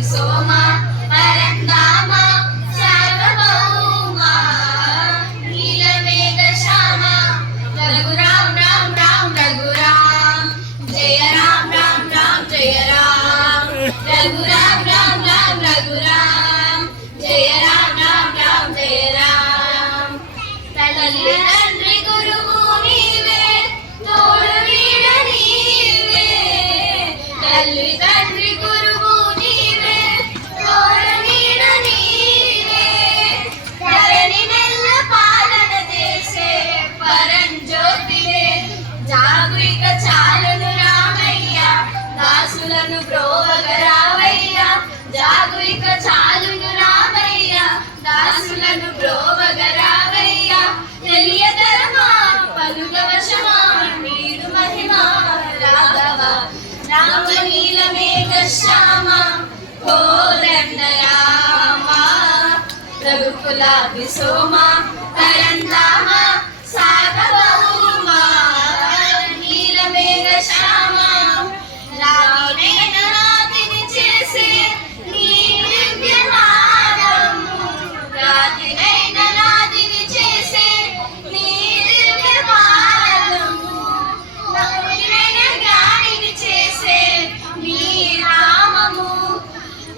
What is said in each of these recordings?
విసోమ పరంధామ సార్వభౌమ నీలమేఘ శ్యామ రఘురామ్ రామ్ రామ్ రఘురామ్ జయ రామ్ రామ్ రామ్ జయ రామ్ రఘురామ్ రామ్ రామ్ రఘురామ్ జయ రామ్ రామ్ రామ్ జయ రామ్ తల్లి తండ్రి గురువు నీవే తోడు నీడ నీవే తల్లి తండ్రి గురువు నీవే తోడు నీడ నీవే ధరణి నెల్ల పాలన చేసే పరంజ్యోతివే జాగు ఇక చాలును రామయ్య దాసులను బ్రోవగరావయ్య జాగు ఇక చాలును రామయ్య దాసులను బ్రోవగరావయ్య తెలియదరమా పలుగవశమా నీడు మహిమా రాఘవ రామ నీలమేఘ శ్యామ కోదండ రామ రఘుకుల విసోమ పరంధామ సార్వభౌమ నీలమేఘ శ్యామ రాగినైన రాతిని చేసే నీ దివ్య నాదము రాగినైన రాతిని చేసే నీ దివ్య పాదము రాగినైన గాలిని చేసే నీ నామము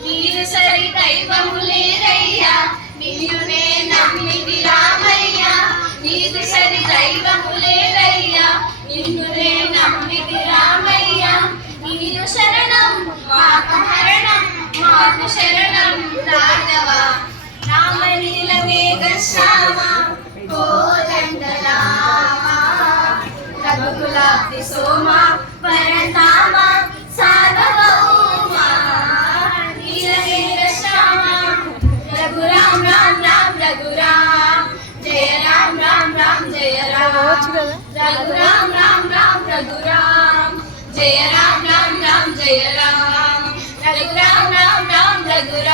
నీరు సరి దైవము లేరయ్యా నిన్నునే నమ్మిది రామయ్య నీకు సరి దైవము లేరయ్యా నిన్నునే నమ్మిది రామయ్య నీరు శరణం మాకు హరణం మాకు శరణం రాఘవ రామ నీలమేఘ శ్యామ కోదండ రామ రఘుకుల విసోమ పరంధామ సార్వభౌమ నీలమేఘ శ్యామ రఘురామ్ రామ్ రామ్ రఘురామ్ జయ రామ్ రామ్ రామ్ జయ రామ్ రఘురామ్ రామ్ రామ్ రఘురామ్ జయ రామ్ రామ్ రామ్ జయ రామ్ రఘురామ్ రామ్ రామ్ రఘురామ్